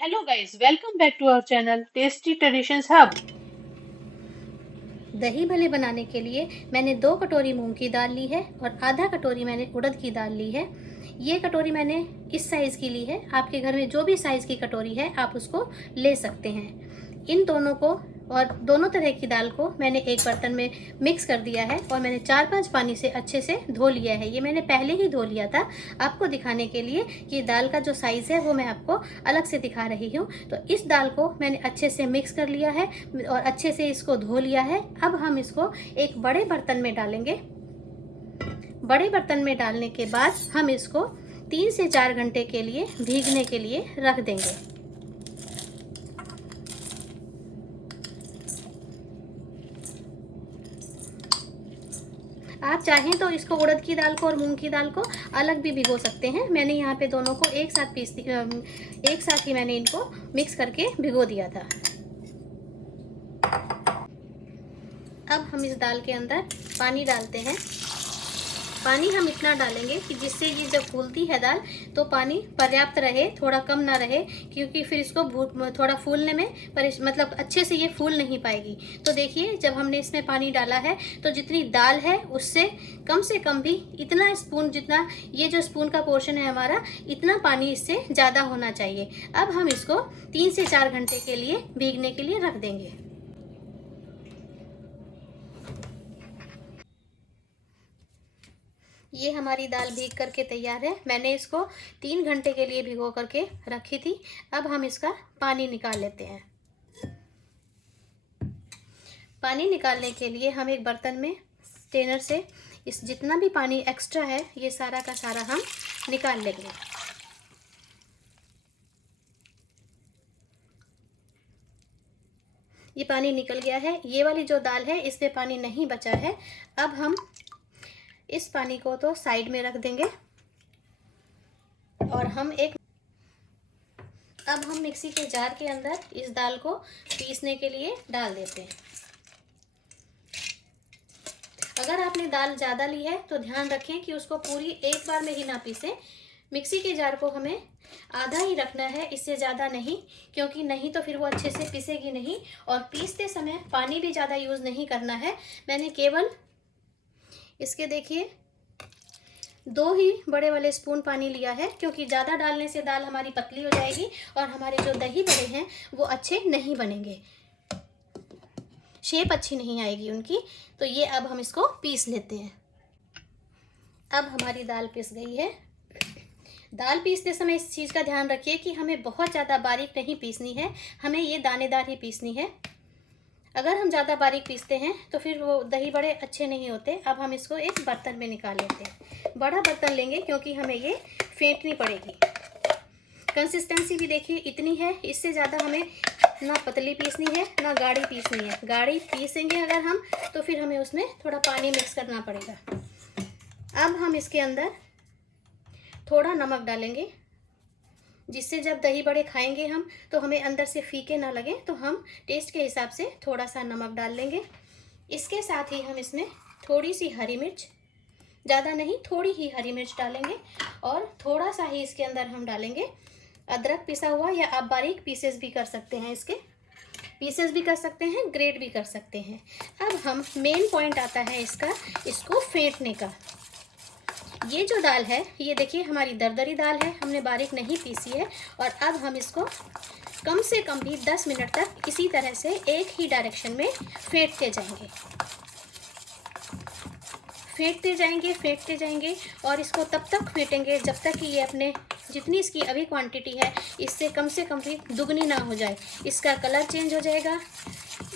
Hello guys, welcome back to our channel Tasty Traditions Hub। दही भल्ले बनाने के लिए मैंने 2 कटोरी मूंग की दाल ली है और आधा कटोरी मैंने उड़द की दाल ली है। ये कटोरी मैंने इस साइज़ की ली है। आपके घर में जो भी साइज़ की कटोरी है आप उसको ले सकते हैं। इन दोनों को और दोनों तरह की दाल को मैंने एक बर्तन में मिक्स कर दिया है और मैंने 4-5 पानी से अच्छे से धो लिया है। ये मैंने पहले ही धो लिया था आपको दिखाने के लिए कि दाल का जो साइज़ है वो मैं आपको अलग से दिखा रही हूँ। तो इस दाल को मैंने अच्छे से मिक्स कर लिया है और अच्छे से इसको धो लिया है। अब हम इसको एक बड़े बर्तन में डालेंगे। बड़े बर्तन में डालने के बाद हम इसको 3 से 4 घंटे के लिए भीगने के लिए रख देंगे। आप चाहें तो इसको उड़द की दाल को और मूंग की दाल को अलग भी भिगो सकते हैं। मैंने यहाँ पे दोनों को एक साथ ही मैंने इनको मिक्स करके भिगो दिया था। अब हम इस दाल के अंदर पानी डालते हैं। पानी हम इतना डालेंगे कि जिससे ये जब फूलती है दाल तो पानी पर्याप्त रहे, थोड़ा कम ना रहे, क्योंकि फिर इसको थोड़ा फूलने में मतलब अच्छे से ये फूल नहीं पाएगी। तो देखिए जब हमने इसमें पानी डाला है तो जितनी दाल है उससे से कम भी इतना स्पून, जितना ये जो स्पून का पोर्शन है हमारा, इतना पानी इससे ज़्यादा होना चाहिए। अब हम इसको 3 से 4 घंटे के लिए भीगने के लिए रख देंगे। ये हमारी दाल भीग करके तैयार है। मैंने इसको 3 घंटे के लिए भिगो करके रखी थी। अब हम इसका पानी निकाल लेते हैं। पानी निकालने के लिए हम एक बर्तन में स्ट्रेनर से इस जितना भी पानी एक्स्ट्रा है ये सारा का सारा हम निकाल लेंगे। ये पानी निकल गया है। ये वाली जो दाल है इसमें पानी नहीं बचा है। अब हम इस पानी को तो साइड में रख देंगे और अब हम मिक्सी के जार के अंदर इस दाल को पीसने के लिए डाल देते हैं। अगर आपने दाल ज़्यादा ली है तो ध्यान रखें कि उसको पूरी एक बार में ही ना पीसें। मिक्सी के जार को हमें आधा ही रखना है, इससे ज़्यादा नहीं, क्योंकि नहीं तो फिर वो अच्छे से पिसेगी नहीं। और पीसते समय पानी भी ज़्यादा यूज़ नहीं करना है। मैंने केवल इसके देखिए 2 ही बड़े वाले स्पून पानी लिया है, क्योंकि ज़्यादा डालने से दाल हमारी पतली हो जाएगी और हमारे जो दही बड़े हैं वो अच्छे नहीं बनेंगे, शेप अच्छी नहीं आएगी उनकी। तो ये अब हम इसको पीस लेते हैं। अब हमारी दाल पिस गई है। दाल पीसते समय इस चीज़ का ध्यान रखिए कि हमें बहुत ज़्यादा बारीक नहीं पीसनी है, हमें ये दानेदार ही पीसनी है। अगर हम ज़्यादा बारीक पीसते हैं तो फिर वो दही बड़े अच्छे नहीं होते। अब हम इसको एक बर्तन में निकाल लेते हैं। बड़ा बर्तन लेंगे क्योंकि हमें ये फेंटनी पड़ेगी। कंसिस्टेंसी भी देखिए इतनी है, इससे ज़्यादा हमें ना पतली पीसनी है ना गाढ़ी पीसनी है। गाढ़ी पीसेंगे अगर हम तो फिर हमें उसमें थोड़ा पानी मिक्स करना पड़ेगा। अब हम इसके अंदर थोड़ा नमक डालेंगे, जिससे जब दही बड़े खाएंगे हम तो हमें अंदर से फीके ना लगे। तो हम टेस्ट के हिसाब से थोड़ा सा नमक डाल लेंगे। इसके साथ ही हम इसमें थोड़ी सी हरी मिर्च, ज़्यादा नहीं थोड़ी ही हरी मिर्च डालेंगे। और थोड़ा सा ही इसके अंदर हम डालेंगे अदरक पिसा हुआ, या आप बारीक पीसेस भी कर सकते हैं, इसके पीसेस भी कर सकते हैं, ग्रेट भी कर सकते हैं। अब हम मेन पॉइंट आता है इसको फेंटने का। ये जो दाल है ये देखिए हमारी दरदरी दाल है, हमने बारीक नहीं पीसी है। और अब हम इसको कम से कम भी 10 मिनट तक इसी तरह से एक ही डायरेक्शन में फेंटते जाएंगे, फेंटते जाएंगे। और इसको तब तक फेंटेंगे जब तक कि ये अपने जितनी इसकी अभी क्वांटिटी है इससे कम भी दुगनी ना हो जाए। इसका कलर चेंज हो जाएगा,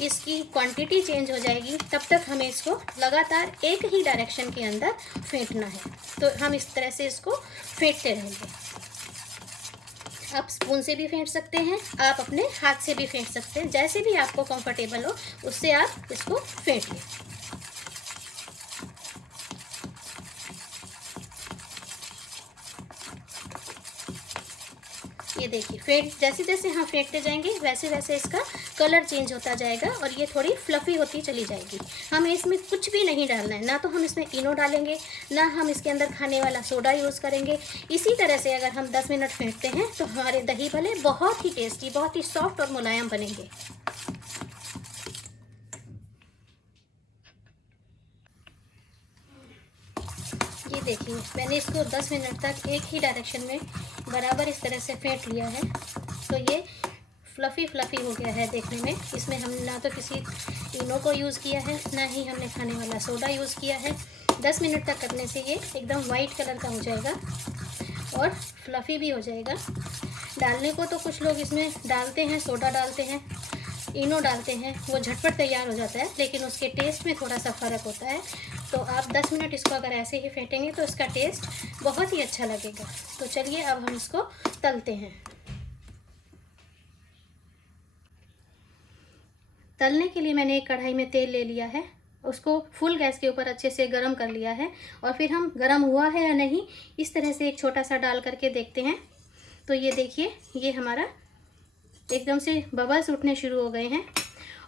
इसकी क्वांटिटी चेंज हो जाएगी, तब तक हमें इसको लगातार एक ही डायरेक्शन के अंदर फेंटना है। तो हम इस तरह से इसको फेंटते रहेंगे। आप स्पून से भी फेंट सकते हैं, आप अपने हाथ से भी फेंट सकते हैं, जैसे भी आपको कंफर्टेबल हो उससे आप इसको फेंट लें। ये देखिए फेंट, जैसे जैसे हम फेंटते जाएंगे वैसे वैसे इसका कलर चेंज होता जाएगा और ये थोड़ी फ्लफ़ी होती चली जाएगी। हमें इसमें कुछ भी नहीं डालना है, ना तो हम इसमें इनो डालेंगे, ना हम इसके अंदर खाने वाला सोडा यूज़ करेंगे। इसी तरह से अगर हम 10 मिनट फेंटते हैं तो हमारे दही भल्ले बहुत ही टेस्टी, बहुत ही सॉफ्ट और मुलायम बनेंगे। ये देखिए मैंने इसको 10 मिनट तक एक ही डायरेक्शन में बराबर इस तरह से फेंट लिया है, तो ये फ्लफ़ी फ्लफ़ी हो गया है देखने में। इसमें हमने ना तो किसी इनो को यूज़ किया है, ना ही हमने खाने वाला सोडा यूज़ किया है। 10 मिनट तक करने से ये एकदम वाइट कलर का हो जाएगा और फ्लफ़ी भी हो जाएगा। डालने को तो कुछ लोग इसमें डालते हैं, सोडा डालते हैं, इनो डालते हैं, वो झटपट तैयार हो जाता है, लेकिन उसके टेस्ट में थोड़ा सा फ़र्क होता है। तो आप 10 मिनट इसको अगर ऐसे ही फेंटेंगे तो इसका टेस्ट बहुत ही अच्छा लगेगा। तो चलिए अब हम इसको तलते हैं। तलने के लिए मैंने एक कढ़ाई में तेल ले लिया है, उसको फुल गैस के ऊपर अच्छे से गरम कर लिया है और फिर हम गरम हुआ है या नहीं इस तरह से एक छोटा सा डाल करके देखते हैं। तो ये देखिए ये हमारा एकदम से बबल्स उठने शुरू हो गए हैं।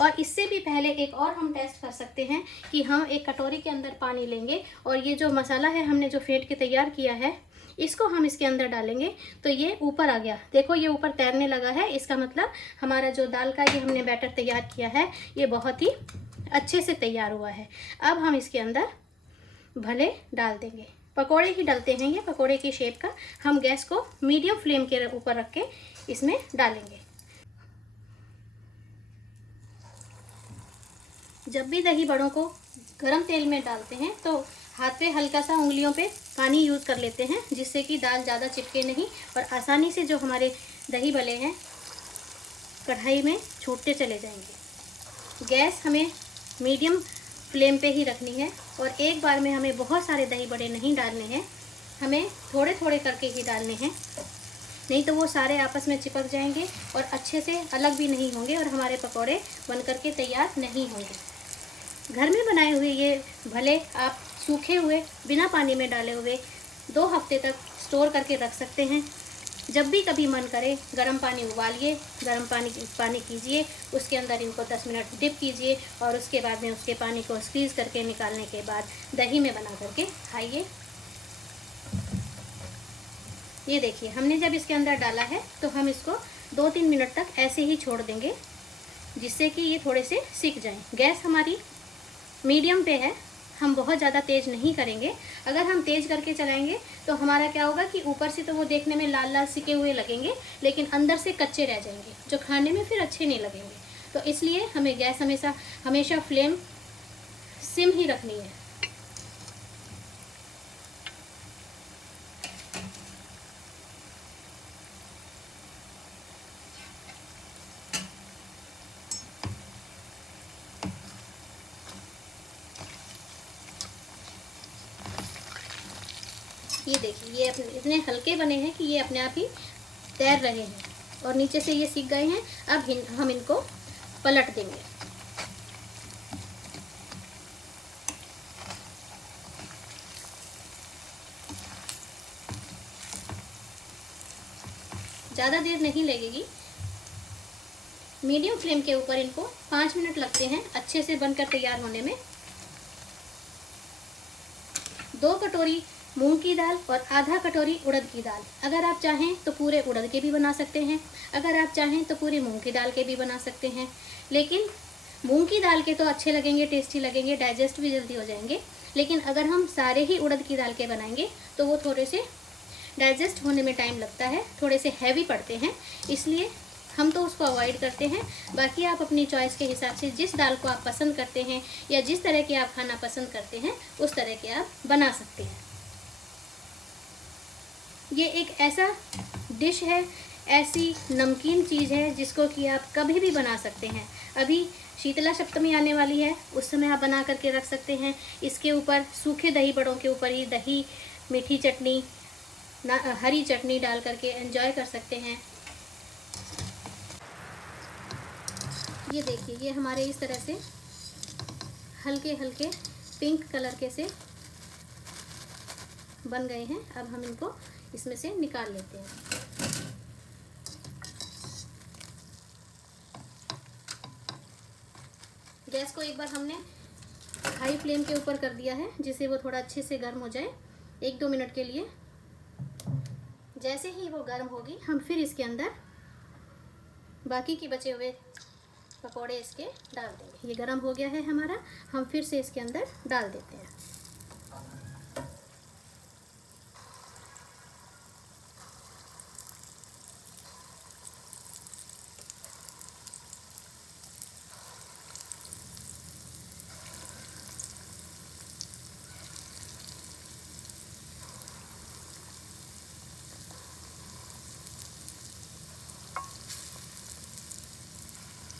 और इससे भी पहले एक और हम टेस्ट कर सकते हैं कि हम एक कटोरी के अंदर पानी लेंगे और ये जो मसाला है हमने जो फेंट के तैयार किया है इसको हम इसके अंदर डालेंगे। तो ये ऊपर आ गया, देखो ये ऊपर तैरने लगा है। इसका मतलब हमारा जो दाल का ये हमने बैटर तैयार किया है ये बहुत ही अच्छे से तैयार हुआ है। अब हम इसके अंदर भले डाल देंगे, पकोड़े ही डालते हैं ये, पकोड़े की शेप का। हम गैस को मीडियम फ्लेम के ऊपर रख के इसमें डालेंगे। जब भी दही बड़ों को गरम तेल में डालते हैं तो हाथ पे हल्का सा उंगलियों पे पानी यूज़ कर लेते हैं, जिससे कि दाल ज़्यादा चिपके नहीं और आसानी से जो हमारे दही भल्ले हैं कढ़ाई में छूटते चले जाएंगे। गैस हमें मीडियम फ्लेम पे ही रखनी है और एक बार में हमें बहुत सारे दही बड़े नहीं डालने हैं, हमें थोड़े थोड़े करके ही डालने हैं, नहीं तो वो सारे आपस में चिपक जाएंगे और अच्छे से अलग भी नहीं होंगे और हमारे पकौड़े बन करके तैयार नहीं होंगे। घर में बनाए हुए ये भले आप सूखे हुए बिना पानी में डाले हुए 2 हफ्ते तक स्टोर करके रख सकते हैं। जब भी कभी मन करे गर्म पानी उबालिए, गर्म पानी कीजिए, उसके अंदर इनको 10 मिनट डिप कीजिए और उसके बाद में उसके पानी को स्क्वीज़ करके निकालने के बाद दही में बना करके खाइए। ये देखिए हमने जब इसके अंदर डाला है तो हम इसको 2-3 मिनट तक ऐसे ही छोड़ देंगे, जिससे कि ये थोड़े से सिक जाएं। गैस हमारी मीडियम पे है, हम बहुत ज़्यादा तेज़ नहीं करेंगे। अगर हम तेज़ करके चलाएंगे तो हमारा क्या होगा कि ऊपर से तो वो देखने में लाल लाल सिके हुए लगेंगे, लेकिन अंदर से कच्चे रह जाएंगे, जो खाने में फिर अच्छे नहीं लगेंगे। तो इसलिए हमें गैस हमेशा फ्लेम सिम ही रखनी है। ये देखिए ये अपने इतने हल्के बने हैं कि ये अपने आप ही तैर रहे हैं और नीचे से ये सीख गए हैं। अब हम इनको पलट देंगे। ज़्यादा देर नहीं लगेगी, मीडियम फ्लेम के ऊपर इनको 5 मिनट लगते हैं अच्छे से बनकर तैयार होने में। 2 कटोरी मूंग की दाल और आधा कटोरी उड़द की दाल। अगर आप चाहें तो पूरे उड़द के भी बना सकते हैं, अगर आप चाहें तो पूरी मूंग की दाल के भी बना सकते हैं। लेकिन मूंग की दाल के तो अच्छे लगेंगे, टेस्टी लगेंगे, डाइजेस्ट भी जल्दी हो जाएंगे। लेकिन अगर हम सारे ही उड़द की दाल के बनाएंगे तो वो थोड़े से डाइजेस्ट होने में टाइम लगता है, थोड़े से हैवी पड़ते हैं, इसलिए हम तो उसको अवॉइड करते हैं। बाकी आप अपनी चॉइस के हिसाब से जिस दाल को आप पसंद करते हैं या जिस तरह के आप खाना पसंद करते हैं उस तरह के आप बना सकते हैं। ये एक ऐसा डिश है, ऐसी नमकीन चीज़ है जिसको कि आप कभी भी बना सकते हैं। अभी शीतला सप्तमी आने वाली है, उस समय आप बना करके रख सकते हैं। इसके ऊपर सूखे दही बड़ों के ऊपर ही दही, मीठी चटनी, हरी चटनी डाल करके एंजॉय कर सकते हैं। ये देखिए ये हमारे इस तरह से हल्के हल्के पिंक कलर के से बन गए हैं। अब हम इनको इसमें से निकाल लेते हैं। गैस को एक बार हमने हाई फ्लेम के ऊपर कर दिया है, जिससे वो थोड़ा अच्छे से गर्म हो जाए 1-2 मिनट के लिए। जैसे ही वो गर्म होगी हम फिर इसके अंदर बाकी के बचे हुए पकोड़े इसके डाल देंगे। ये गर्म हो गया है हमारा, हम फिर से इसके अंदर डाल देते हैं।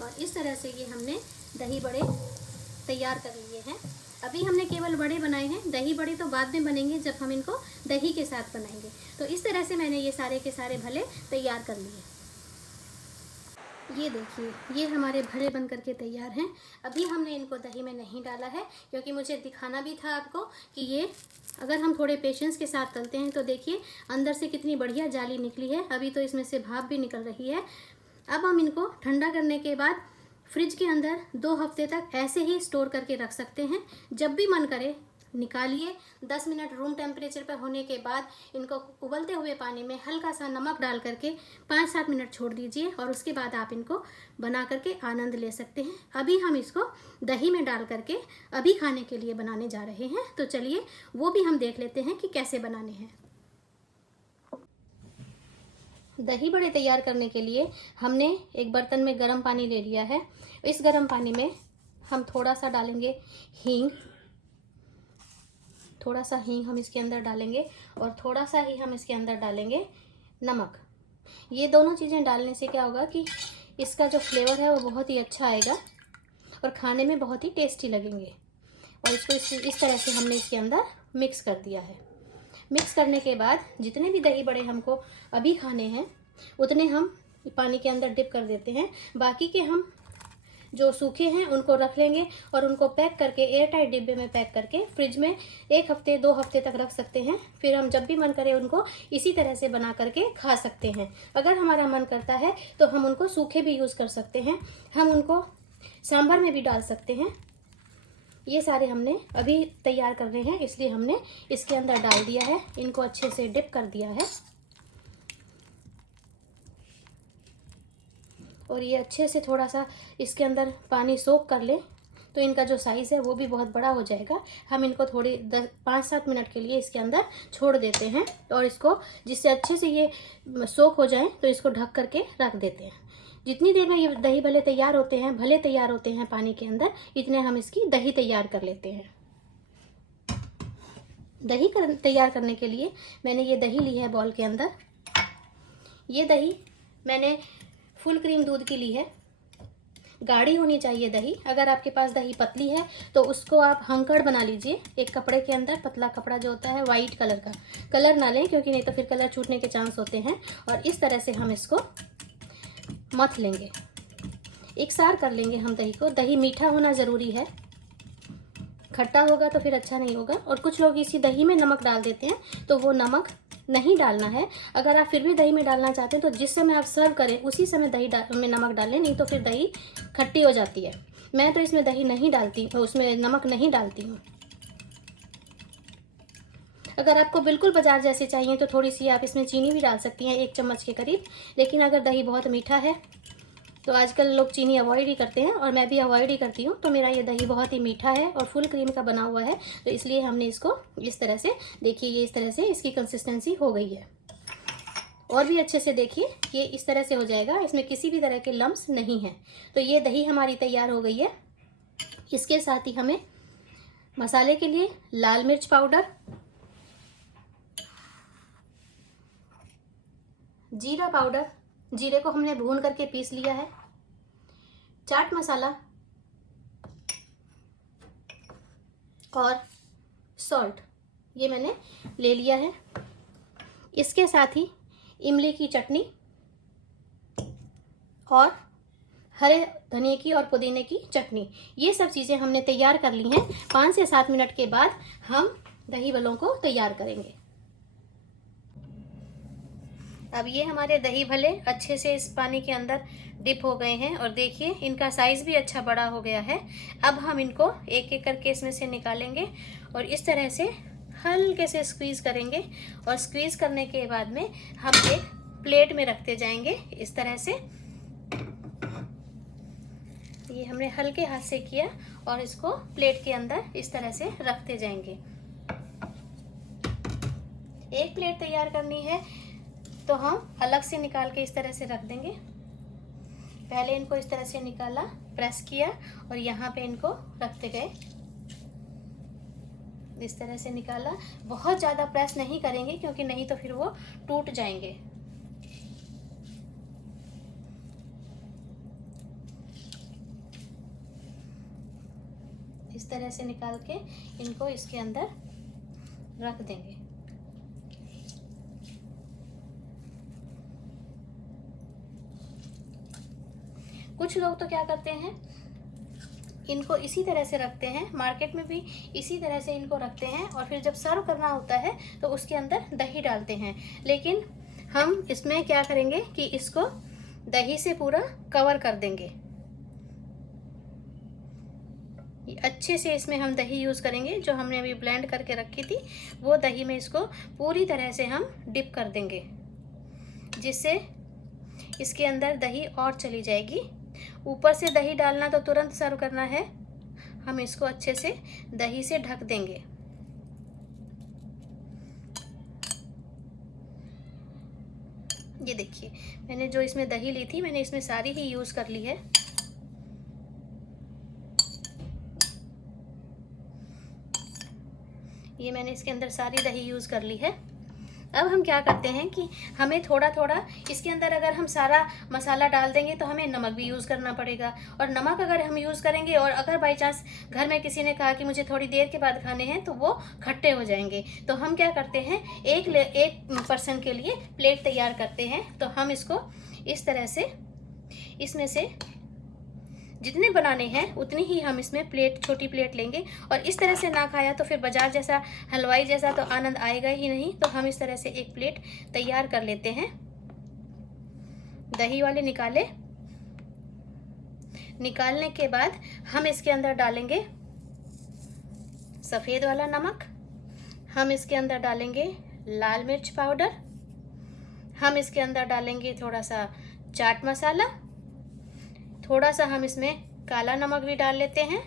और इस तरह से ये हमने दही बड़े तैयार कर लिए हैं। अभी हमने केवल बड़े बनाए हैं, दही बड़े तो बाद में बनेंगे जब हम इनको दही के साथ बनाएंगे। तो इस तरह से मैंने ये सारे के सारे भले तैयार कर लिए। ये देखिए, ये हमारे भले बन करके तैयार हैं। अभी हमने इनको दही में नहीं डाला है, क्योंकि मुझे दिखाना भी था आपको कि ये अगर हम थोड़े पेशेंस के साथ तलते हैं तो देखिए अंदर से कितनी बढ़िया जाली निकली है। अभी तो इसमें से भाप भी निकल रही है। अब हम इनको ठंडा करने के बाद फ्रिज के अंदर 2 हफ्ते तक ऐसे ही स्टोर करके रख सकते हैं। जब भी मन करे निकालिए। 10 मिनट रूम टेम्परेचर पर होने के बाद इनको उबलते हुए पानी में हल्का सा नमक डाल करके 5-7 मिनट छोड़ दीजिए, और उसके बाद आप इनको बना करके आनंद ले सकते हैं। अभी हम इसको दही में डाल करके अभी खाने के लिए बनाने जा रहे हैं। तो चलिए वो भी हम देख लेते हैं कि कैसे बनाने हैं। दही बड़े तैयार करने के लिए हमने एक बर्तन में गर्म पानी ले लिया है। इस गर्म पानी में हम थोड़ा सा डालेंगे हींग, थोड़ा सा हींग हम इसके अंदर डालेंगे, और थोड़ा सा ही हम इसके अंदर डालेंगे नमक। ये दोनों चीज़ें डालने से क्या होगा कि इसका जो फ्लेवर है वो बहुत ही अच्छा आएगा और खाने में बहुत ही टेस्टी लगेंगे। और इसको इस तरह से हमने इसके अंदर मिक्स कर दिया है। मिक्स करने के बाद जितने भी दही बड़े हमको अभी खाने हैं उतने हम पानी के अंदर डिप कर देते हैं। बाकी के हम जो सूखे हैं उनको रख लेंगे और उनको पैक करके एयर टाइट डिब्बे में पैक करके फ्रिज में 1 हफ्ते 2 हफ्ते तक रख सकते हैं। फिर हम जब भी मन करे उनको इसी तरह से बना करके खा सकते हैं। अगर हमारा मन करता है तो हम उनको सूखे भी यूज़ कर सकते हैं, हम उनको सांभर में भी डाल सकते हैं। ये सारे हमने अभी तैयार कर रहे हैं, इसलिए हमने इसके अंदर डाल दिया है। इनको अच्छे से डिप कर दिया है और ये अच्छे से थोड़ा सा इसके अंदर पानी सोख कर ले तो इनका जो साइज़ है वो भी बहुत बड़ा हो जाएगा। हम इनको थोड़ी 5-7 मिनट के लिए इसके अंदर छोड़ देते हैं और इसको जिससे अच्छे से ये सोख हो जाए तो इसको ढक करके रख देते हैं। जितनी देर में ये दही भले तैयार होते हैं पानी के अंदर, इतने हम इसकी दही तैयार कर लेते हैं। दही तैयार करने के लिए मैंने ये दही ली है बॉल के अंदर। ये दही मैंने फुल क्रीम दूध की ली है। गाढ़ी होनी चाहिए दही। अगर आपके पास दही पतली है तो उसको आप हंकड़ बना लीजिए। एक कपड़े के अंदर, पतला कपड़ा जो होता है वाइट कलर का, कलर ना लें क्योंकि नहीं तो फिर कलर छूटने के चांस होते हैं। और इस तरह से हम इसको मथ लेंगे, एकसार कर लेंगे हम दही को। दही मीठा होना ज़रूरी है, खट्टा होगा तो फिर अच्छा नहीं होगा। और कुछ लोग इसी दही में नमक डाल देते हैं, तो वो नमक नहीं डालना है। अगर आप फिर भी दही में डालना चाहते हैं तो जिस समय आप सर्व करें उसी समय दही में नमक डालें, नहीं तो फिर दही खट्टी हो जाती है। मैं तो इसमें दही नहीं डालती, उसमें नमक नहीं डालती हूँ। अगर आपको बिल्कुल बाजार जैसे चाहिए तो थोड़ी सी आप इसमें चीनी भी डाल सकती हैं, 1 चम्मच के करीब। लेकिन अगर दही बहुत मीठा है तो आजकल लोग चीनी अवॉइड ही करते हैं और मैं भी अवॉइड ही करती हूँ। तो मेरा ये दही बहुत ही मीठा है और फुल क्रीम का बना हुआ है, तो इसलिए हमने इसको इस तरह से, देखिए ये इस तरह से इसकी कंसिस्टेंसी हो गई है। और भी अच्छे से देखिए ये इस तरह से हो जाएगा, इसमें किसी भी तरह के लम्स नहीं है। तो ये दही हमारी तैयार हो गई है। इसके साथ ही हमें मसाले के लिए लाल मिर्च पाउडर, जीरा पाउडर, जीरे को हमने भून करके पीस लिया है, चाट मसाला और सॉल्ट ये मैंने ले लिया है। इसके साथ ही इमली की चटनी और हरे धनिए की और पुदीने की चटनी, ये सब चीज़ें हमने तैयार कर ली हैं। 5 से 7 मिनट के बाद हम दही बलों को तैयार करेंगे। अब ये हमारे दही भल्ले अच्छे से इस पानी के अंदर डिप हो गए हैं और देखिए इनका साइज़ भी अच्छा बड़ा हो गया है। अब हम इनको एक एक करके इसमें से निकालेंगे और इस तरह से हल्के से स्क्वीज़ करेंगे और स्क्वीज़ करने के बाद में हम एक प्लेट में रखते जाएंगे इस तरह से। ये हमने हल्के हाथ से किया और इसको प्लेट के अंदर इस तरह से रखते जाएंगे। एक प्लेट तैयार करनी है तो हम अलग से निकाल के इस तरह से रख देंगे। पहले इनको इस तरह से निकाला, प्रेस किया और यहाँ पे इनको रखते गए। इस तरह से निकाला, बहुत ज़्यादा प्रेस नहीं करेंगे क्योंकि नहीं तो फिर वो टूट जाएंगे। इस तरह से निकाल के इनको इसके अंदर रख देंगे। कुछ लोग तो क्या करते हैं, इनको इसी तरह से रखते हैं, मार्केट में भी इसी तरह से इनको रखते हैं और फिर जब सर्व करना होता है तो उसके अंदर दही डालते हैं। लेकिन हम इसमें क्या करेंगे कि इसको दही से पूरा कवर कर देंगे। अच्छे से इसमें हम दही यूज़ करेंगे, जो हमने अभी ब्लेंड करके रखी थी वो दही में इसको पूरी तरह से हम डिप कर देंगे, जिससे इसके अंदर दही और चली जाएगी। ऊपर से दही डालना तो तुरंत सर्व करना है, हम इसको अच्छे से दही से ढक देंगे। ये देखिए मैंने जो इसमें दही ली थी मैंने इसमें सारी ही यूज़ कर ली है। ये मैंने इसके अंदर सारी दही यूज़ कर ली है। अब हम क्या करते हैं कि हमें थोड़ा थोड़ा इसके अंदर अगर हम सारा मसाला डाल देंगे तो हमें नमक भी यूज़ करना पड़ेगा, और नमक अगर हम यूज़ करेंगे और अगर बाई चांस घर में किसी ने कहा कि मुझे थोड़ी देर के बाद खाने हैं तो वो खट्टे हो जाएंगे। तो हम क्या करते हैं, एक पर्सन के लिए प्लेट तैयार करते हैं। तो हम इसको इस तरह से इसमें से जितने बनाने हैं उतनी ही हम इसमें प्लेट, छोटी प्लेट लेंगे। और इस तरह से ना खाया तो फिर बाजार जैसा, हलवाई जैसा तो आनंद आएगा ही नहीं। तो हम इस तरह से एक प्लेट तैयार कर लेते हैं। दही वाले निकालने के बाद हम इसके अंदर डालेंगे सफ़ेद वाला नमक, हम इसके अंदर डालेंगे लाल मिर्च पाउडर, हम इसके अंदर डालेंगे थोड़ा सा चाट मसाला, थोड़ा सा हम इसमें काला नमक भी डाल लेते हैं।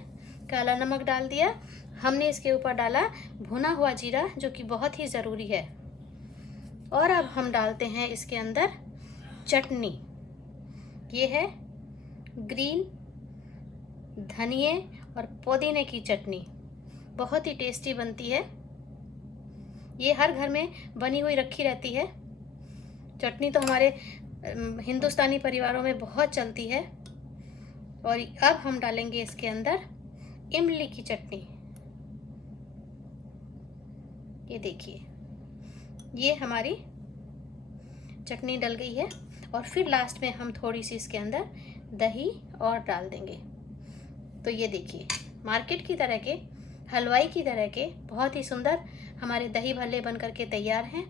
काला नमक डाल दिया। हमने इसके ऊपर डाला भुना हुआ जीरा, जो कि बहुत ही ज़रूरी है। और अब हम डालते हैं इसके अंदर चटनी। ये है ग्रीन धनिए और पुदीने की चटनी, बहुत ही टेस्टी बनती है। ये हर घर में बनी हुई रखी रहती है। चटनी तो हमारे हिंदुस्तानी परिवारों में बहुत चलती है। और अब हम डालेंगे इसके अंदर इमली की चटनी। ये देखिए ये हमारी चटनी डल गई है। और फिर लास्ट में हम थोड़ी सी इसके अंदर दही और डाल देंगे। तो ये देखिए मार्केट की तरह के, हलवाई की तरह के बहुत ही सुंदर हमारे दही भल्ले बन करके तैयार हैं।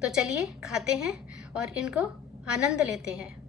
तो चलिए खाते हैं और इनको आनंद लेते हैं।